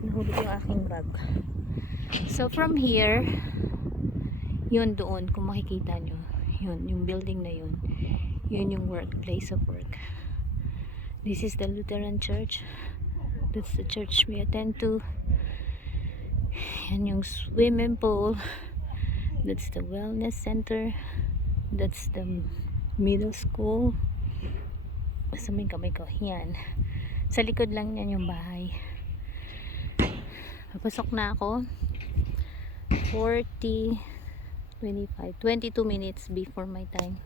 Nahulog yung aking bag. So from here, yun doon, kung makikita nyo, yun, yung building na yun. Yun yung place of work. This is the Lutheran Church. That's the church we attend to. Yan yung swimming pool. That's the wellness center. That's the middle school. Basta may kamay ko. Yan. Sa likod lang yan yung bahay. Papasok na ako. 22 minutes before my time.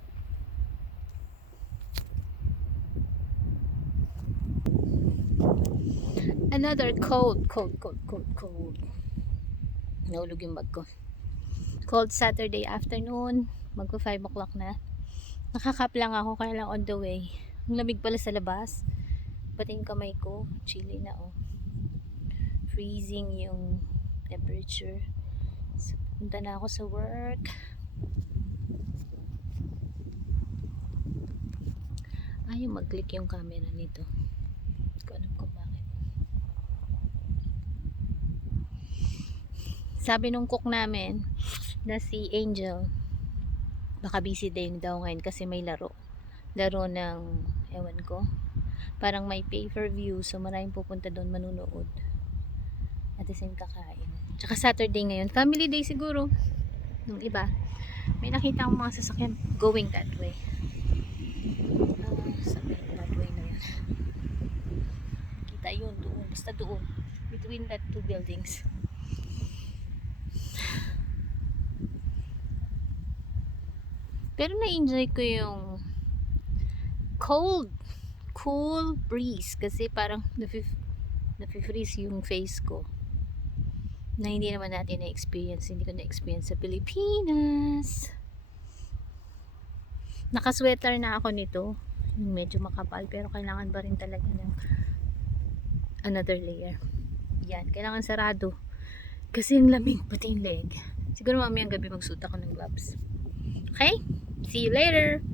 Another cold. Nahulog yung bag ko. Cold Saturday afternoon. Magpo 5 o'clock na. Nakakap lang ako kaya lang on the way. Ang lamig pala sa labas. Pati yung kamay ko, chilly na oh. Freezing yung temperature. So, punta na ako sa work. Ayaw mag-click yung camera nito. Hindi ko alam kung bakit. Sabi nung cook namin na si Angel, baka busy din daw ngayon kasi may laro ng ewan ko, parang may pay-per-view, so maraming pupunta doon manunood at the same kakain. Tsaka Saturday ngayon, family day siguro nung iba. May nakita akong mga sasakyan going that way. Sabi that way na yan. Kita yun doon, basta doon between that two buildings. Pero na-enjoy ko yung cool breeze kasi parang nafe-freeze yung face ko na hindi naman natin na-experience. Hindi ko na-experience sa Pilipinas. Naka-sweater na ako nito. Yung medyo makapal pero kailangan ba rin talaga ng another layer. Yan, kailangan sarado. Kasi yung lamig pati yung leg. Siguro mamayang gabi magsuot ako ng gloves. Okay? See you later!